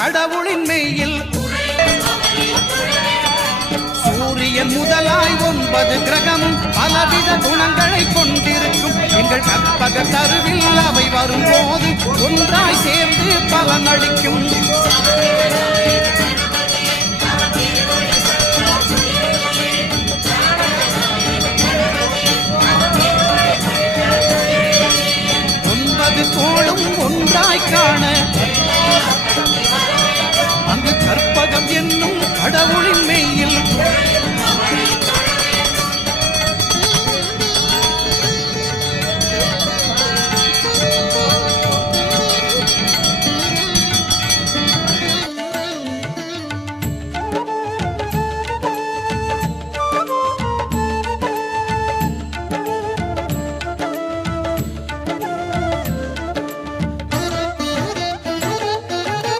கடவுளின் மெய்யில் சூரியன் முதலாய் 9 கிரகமும் பலவித குணங்களை கொண்டிருக்கும் எங்கள் கற்பக தருவில் அவை வரும்போது ஒன்றாய் சேர்ந்து பலனளிக்கும்